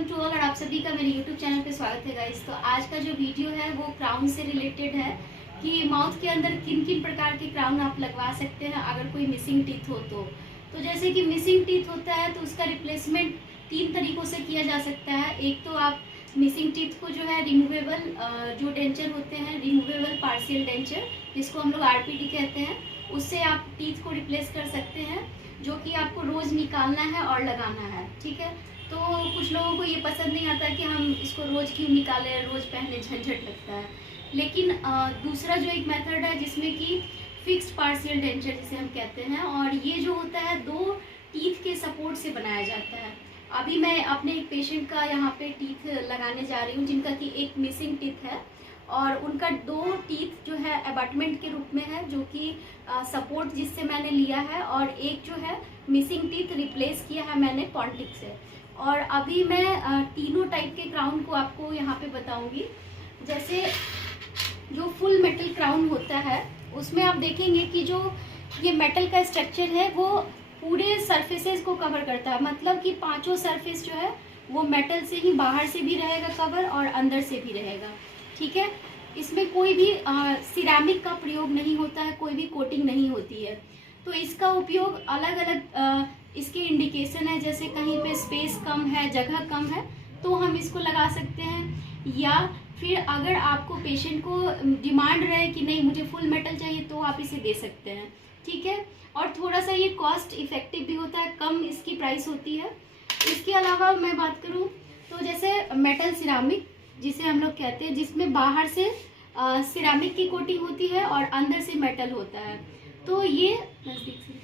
Welcome to अगर आप सभी का मेरे यूट्यूब चैनल पे स्वागत है गाइस। तो आज का जो वीडियो है वो क्राउन से रिलेटेड है कि माउथ के अंदर किन किन प्रकार के क्राउन आप लगवा सकते हैं अगर कोई मिसिंग टीथ हो तो जैसे कि मिसिंग टीथ होता है तो उसका रिप्लेसमेंट 3 तरीकों से किया जा सकता है। एक तो आप मिसिंग टीथ को जो है रिमूवेबल जो डेंचर होते हैं, रिमूवेबल पार्शियल डेंचर जिसको हम लोग आरपीडी कहते हैं, उससे आप टीथ को रिप्लेस कर सकते हैं, जो कि आपको रोज़ निकालना है और लगाना है। ठीक है, तो कुछ लोगों को ये पसंद नहीं आता कि हम इसको रोज़ क्यों निकालें, रोज़ पहनने झंझट लगता है। लेकिन दूसरा जो एक मेथड है जिसमें कि फिक्स्ड पार्शियल डेंचर जिसे हम कहते हैं, और ये जो होता है 2 टीथ के सपोर्ट से बनाया जाता है। अभी मैं अपने एक पेशेंट का यहाँ पे टीथ लगाने जा रही हूँ जिनका कि एक मिसिंग टीथ है और उनका 2 टीथ जो है अबटमेंट के रूप में है, जो कि सपोर्ट जिससे मैंने लिया है, और एक जो है मिसिंग टीथ रिप्लेस किया है मैंने पॉन्टिक से। और अभी मैं तीनों टाइप के क्राउन को आपको यहाँ पे बताऊंगी। जैसे जो फुल मेटल क्राउन होता है उसमें आप देखेंगे कि जो ये मेटल का स्ट्रक्चर है वो पूरे सरफेसेस को कवर करता है, मतलब कि 5 सरफेस जो है वो मेटल से ही, बाहर से भी रहेगा कवर और अंदर से भी रहेगा। ठीक है, इसमें कोई भी सिरामिक का प्रयोग नहीं होता है, कोई भी कोटिंग नहीं होती है। तो इसका उपयोग अलग अलग इसके इंडिकेशन है, जैसे कहीं पे स्पेस कम है, जगह कम है, तो हम इसको लगा सकते हैं, या फिर अगर आपको पेशेंट को डिमांड रहे कि नहीं मुझे फुल मेटल चाहिए तो आप इसे दे सकते हैं। ठीक है, और थोड़ा सा ये कॉस्ट इफेक्टिव भी होता है, कम इसकी प्राइस होती है। इसके अलावा मैं बात करूँ तो जैसे मेटल सिरामिक जिसे हम लोग कहते हैं, जिसमें बाहर से सिरामिक की कोटिंग होती है और अंदर से मेटल होता है। तो ये नज़दीक से,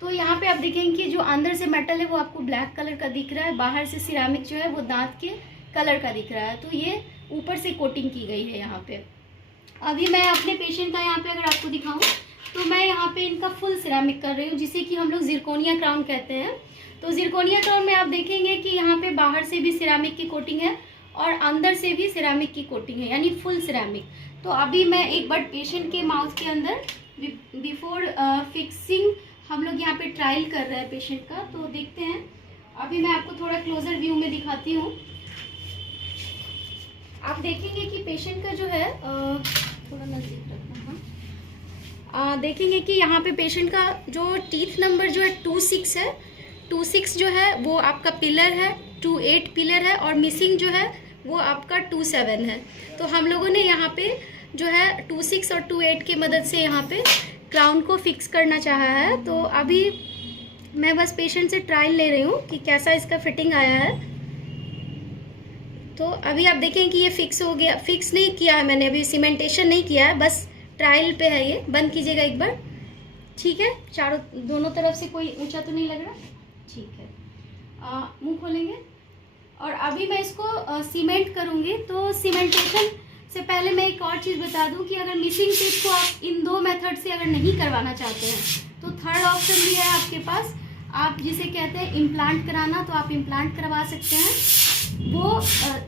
तो यहाँ पे आप देखेंगे कि जो अंदर से मेटल है वो आपको ब्लैक कलर का दिख रहा है, बाहर से सिरामिक जो है वो दांत के कलर का दिख रहा है। तो ये ऊपर से कोटिंग की गई है यहाँ पे। अभी मैं अपने पेशेंट का यहाँ पे अगर आपको दिखाऊँ तो मैं यहाँ पे इनका फुल सिरामिक कर रही हूँ, जिसे कि हम लोग जिरकोनिया क्राउन कहते हैं। तो जिरकोनिया क्राउन में आप देखेंगे कि यहाँ पे बाहर से भी सिरामिक की कोटिंग है और अंदर से भी सिरामिक की कोटिंग है, यानी फुल सिरामिक। तो अभी मैं एक बार पेशेंट के माउथ के अंदर बिफोर फिक्सिंग हम लोग यहाँ पे ट्रायल कर रहे हैं पेशेंट का, तो देखते हैं। अभी मैं आपको थोड़ा क्लोजर व्यू में दिखाती हूँ। आप देखेंगे कि पेशेंट का जो है थोड़ा नजदीक रखना, देखेंगे कि यहाँ पे पेशेंट का जो टीथ नंबर जो है 26 है, 26 जो है वो आपका पिलर है, 28 पिलर है, और मिसिंग जो है वो आपका 27 है। तो हम लोगों ने यहाँ पे जो है 26 और 28 की मदद से यहाँ पे क्राउन को फिक्स करना चाहा है। तो अभी मैं बस पेशेंट से ट्रायल ले रही हूँ कि कैसा इसका फिटिंग आया है। तो अभी आप देखें कि ये फिक्स हो गया, फिक्स नहीं किया है मैंने, अभी सीमेंटेशन नहीं किया है, बस ट्रायल पे है ये। बंद कीजिएगा एक बार। ठीक है, दोनों तरफ से कोई ऊंचा तो नहीं लग रहा? ठीक है, मुंह खोलेंगे और अभी मैं इसको सीमेंट करूँगी। तो सीमेंटेशन से पहले मैं एक और चीज़ बता दूं कि अगर मिसिंग टीथ को आप इन 2 मेथड से अगर नहीं करवाना चाहते हैं तो थर्ड ऑप्शन भी है आपके पास, आप जिसे कहते हैं इम्प्लांट कराना, तो आप इम्प्लांट करवा सकते हैं। वो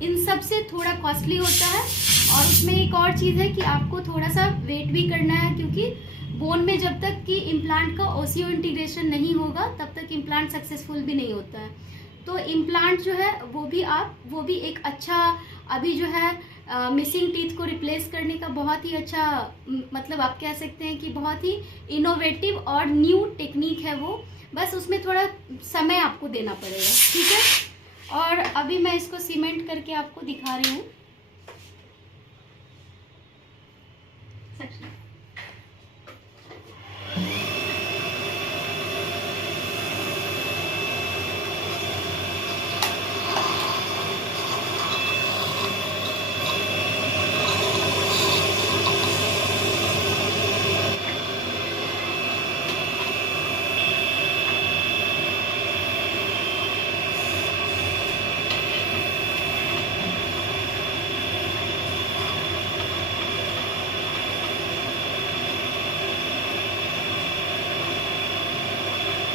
इन सब से थोड़ा कॉस्टली होता है, और उसमें एक और चीज़ है कि आपको थोड़ा सा वेट भी करना है, क्योंकि बोन में जब तक कि इम्प्लांट का ओसियो इंटीग्रेशन नहीं होगा तब तक इम्प्लांट सक्सेसफुल भी नहीं होता है। तो इम्प्लांट जो है वो भी एक अच्छा, अभी जो है मिसिंग टीथ को रिप्लेस करने का बहुत ही अच्छा, मतलब आप कह सकते हैं कि बहुत ही इनोवेटिव और न्यू टेक्निक है वो, बस उसमें थोड़ा समय आपको देना पड़ेगा। ठीक है, और अभी मैं इसको सीमेंट करके आपको दिखा रही हूँ।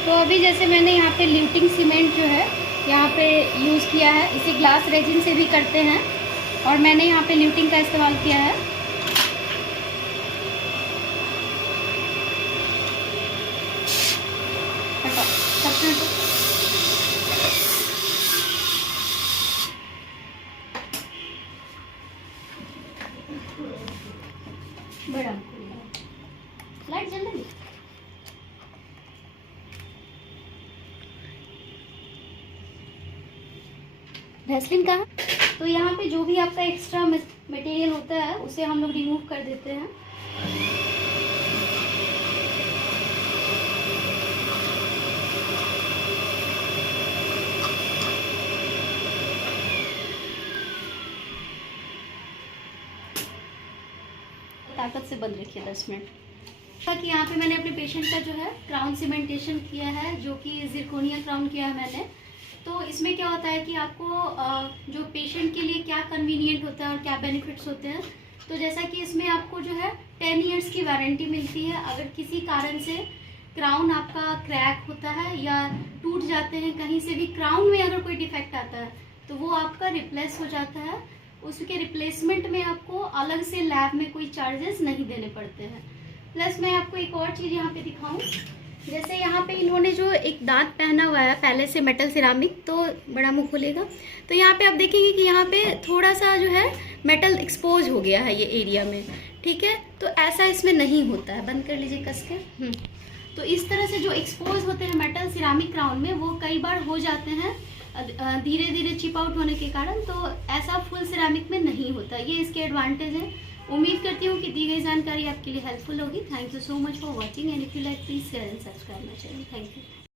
तो अभी जैसे मैंने यहाँ पे ल्यूटिंग सीमेंट जो है यहाँ पे यूज़ किया है, इसे ग्लास रेजिन से भी करते हैं, और मैंने यहाँ पे ल्यूटिंग का इस्तेमाल किया है। बड़ा लाइट जल रही। वैसलीन कहाँ? तो यहाँ पे जो भी आपका एक्स्ट्रा मटेरियल होता है उसे हम लोग रिमूव कर देते हैं। ताकत से बंद रखिए 10 मिनट। कि यहाँ पे मैंने अपने पेशेंट का जो है क्राउन सीमेंटेशन किया है, जो कि जिरकोनिया क्राउन किया है मैंने। तो इसमें क्या होता है कि आपको जो पेशेंट के लिए क्या कन्वीनियंट होता है और क्या बेनिफिट्स होते हैं। तो जैसा कि इसमें आपको जो है 10 ईयर्स की वारंटी मिलती है। अगर किसी कारण से क्राउन आपका क्रैक होता है या टूट जाते हैं, कहीं से भी क्राउन में अगर कोई डिफेक्ट आता है तो वो आपका रिप्लेस हो जाता है। उसके रिप्लेसमेंट में आपको अलग से लैब में कोई चार्जेस नहीं देने पड़ते हैं। प्लस मैं आपको एक और चीज़ यहाँ पे दिखाऊं, जैसे यहाँ पे इन्होंने जो एक दांत पहना हुआ है पहले से मेटल सिरामिक, तो बड़ा मुंह खोलेगा तो यहाँ पे आप देखेंगे कि यहाँ पे थोड़ा सा जो है मेटल एक्सपोज हो गया है ये एरिया में, ठीक है। तो ऐसा इसमें नहीं होता है, बंद कर लीजिए कस के। तो इस तरह से जो एक्सपोज होते हैं मेटल सिरामिक क्राउन में, वो कई बार हो जाते हैं धीरे धीरे चिप आउट होने के कारण। तो ऐसा फुल सिरामिक में नहीं होता, ये इसके एडवांटेज है। उम्मीद करती हूँ कि दी गई जानकारी आपके लिए हेल्पफुल होगी। Thank you so much for watching and if you like please share and subscribe my channel. Thank you.